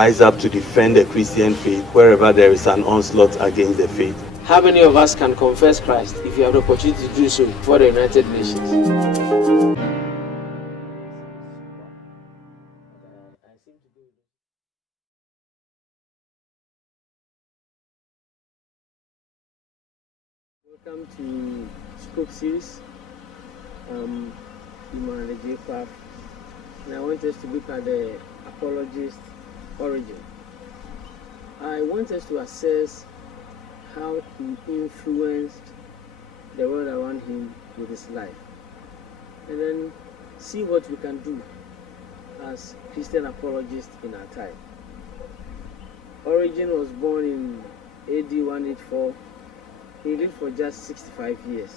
rise up to defend the Christian faith wherever there is an onslaught against the faith. How many of us can confess Christ if you have the opportunity to do so before the United Nations? Welcome to SCOAP series. Emmanuel Agyei Kwafo, and I want us to look at the apologist Origen. I want us to assess how he influenced the world around him with his life, and then see what we can do as Christian apologists in our time. Origen was born in AD 184. He lived for just 65 years.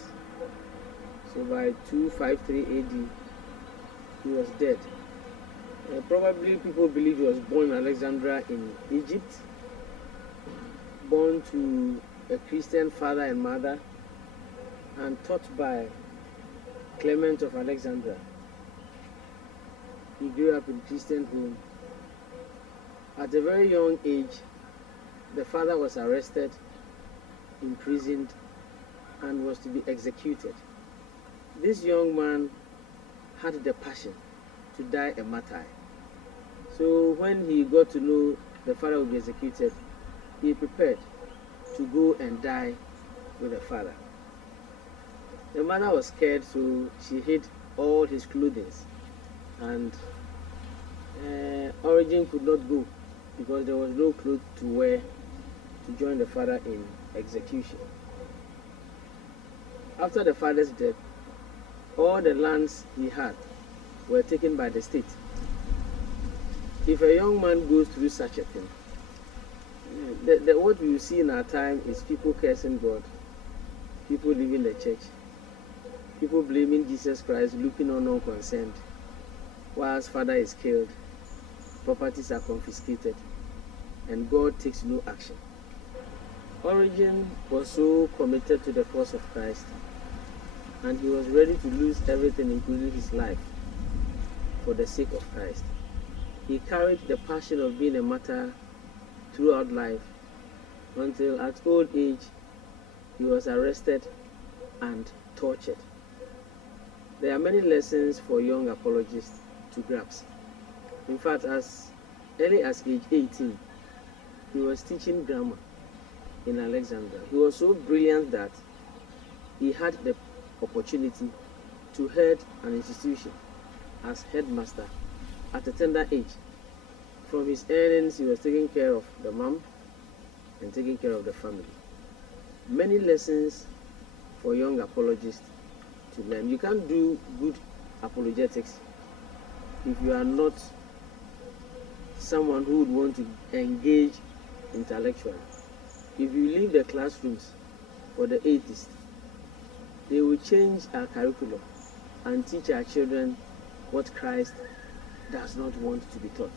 So by 253 AD, he was dead. Probably people believe he was born in Alexandria in Egypt, born to a Christian father and mother, and taught by Clement of Alexandria. He grew up in a Christian home. At a very young age, the father was arrested, imprisoned, and was to be executed. This young man had the passion to die a martyr. So when he got to know the father would be executed, he prepared to go and die with the father. The mother was scared, so she hid all his clothing, and Origen could not go because there was no clothes to wear to join the father in execution. After the father's death, all the lands he had were taken by the state. If a young man goes through such a thing, what we see in our time is people cursing God, people leaving the church, people blaming Jesus Christ, looking on unconcerned, whilst father is killed, properties are confiscated, and God takes no action. Origen was so committed to the cause of Christ, and he was ready to lose everything, including his life, for the sake of Christ. He carried the passion of being a martyr throughout life, until at old age he was arrested and tortured. There are many lessons for young apologists to grasp. In fact, as early as age 18, he was teaching grammar in Alexandria. He was so brilliant that he had the opportunity to head an institution as headmaster at a tender age. From his earnings, he was taking care of the mom and taking care of the family. Many lessons for young apologists to learn. You can't do good apologetics if you are not someone who would want to engage intellectually. If you leave the classrooms for the atheists, they will change our curriculum and teach our children what Christ does not want to be taught.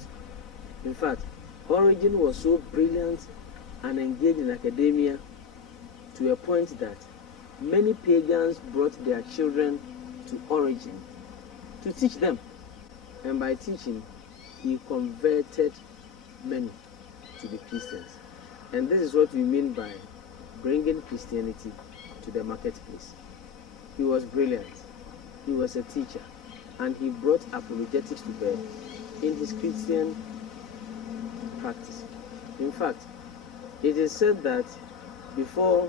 In fact, Origen was so brilliant and engaged in academia to a point that many pagans brought their children to Origen to teach them. And by teaching, he converted many to be Christians. And this is what we mean by bringing Christianity to the marketplace. He was brilliant, he was a teacher, and he brought apologetics to bear in his Christian practice. In fact, it is said that before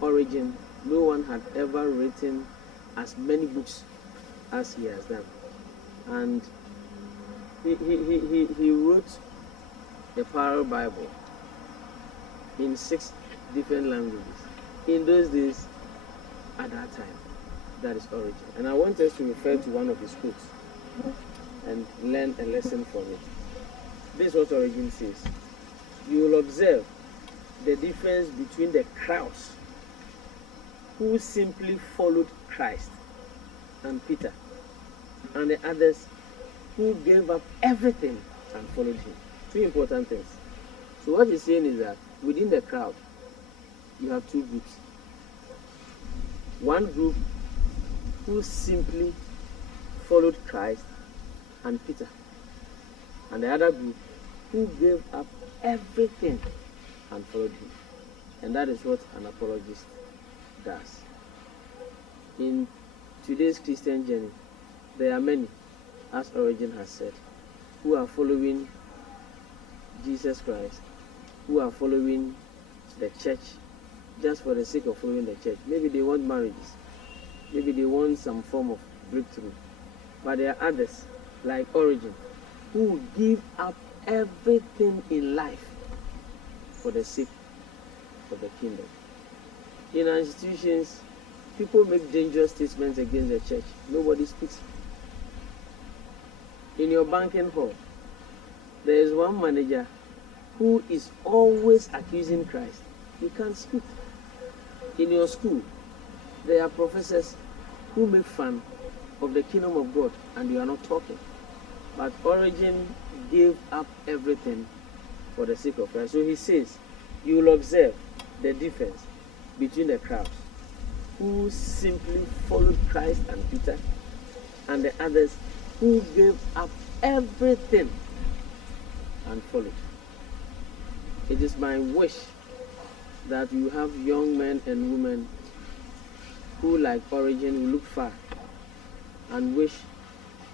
Origen, no one had ever written as many books as he has done. And he wrote a parallel Bible in 6 different languages. In those days, at that time, that is Origen. And I want us to refer to one of his quotes and learn a lesson from it. This is what Origen says. You will observe the difference between the crowds who simply followed Christ and Peter, and the others who gave up everything and followed him. 2 important things. So what he's saying is that within the crowd, you have 2 groups. One group who simply followed Christ and Peter, and the other group who gave up everything and followed him. And that is what an apologist does. In today's Christian journey, there are many, as Origen has said, who are following Jesus Christ, who are following the church just for the sake of following the church. Maybe they want marriages, maybe they want some form of breakthrough. But there are others, like Origen, who give up everything in life for the sake of the kingdom. In our institutions, people make dangerous statements against the church. Nobody speaks. In your banking hall, there is one manager who is always accusing Christ. You can't speak. In your school, there are professors who make fun of the kingdom of God and you are not talking. But Origen gave up everything for the sake of Christ. So he says, you will observe the difference between the crowds who simply followed Christ and Peter and the others who gave up everything and followed. It is my wish that you have young men and women who, like Origen, will look far and wish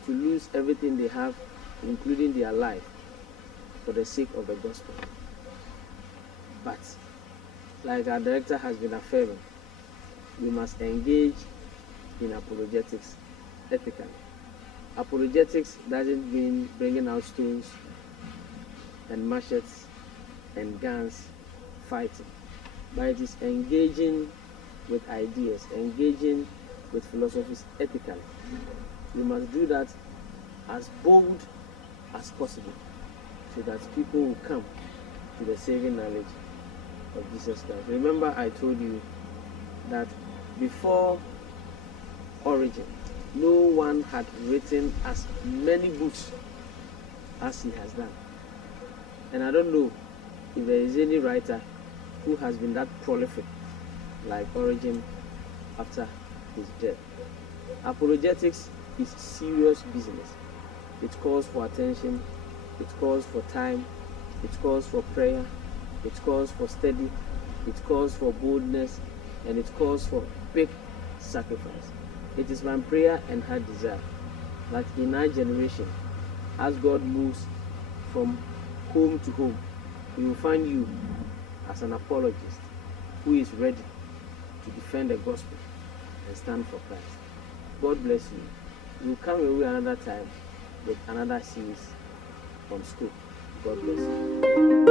to lose everything they have, including their life, for the sake of the gospel. But, like our director has been affirming, we must engage in apologetics ethically. Apologetics doesn't mean bringing out stones and machetes and guns fighting, but it is engaging with ideas, engaging with philosophies ethically. We must do that as bold as possible so that people will come to the saving knowledge of Jesus Christ. Remember, I told you that before Origen, no one had written as many books as he has done. And I don't know if there is any writer who has been that prolific like Origen after his death. Apologetics is serious business. It calls for attention, it calls for time, it calls for prayer, it calls for study, it calls for boldness, and it calls for big sacrifice. It is my prayer and heart desire that in our generation, as God moves from home to home, He will find you as an apologist who is ready to defend the gospel and stand for Christ. God bless you. We will come away another time with another series on SCOAP. God bless you.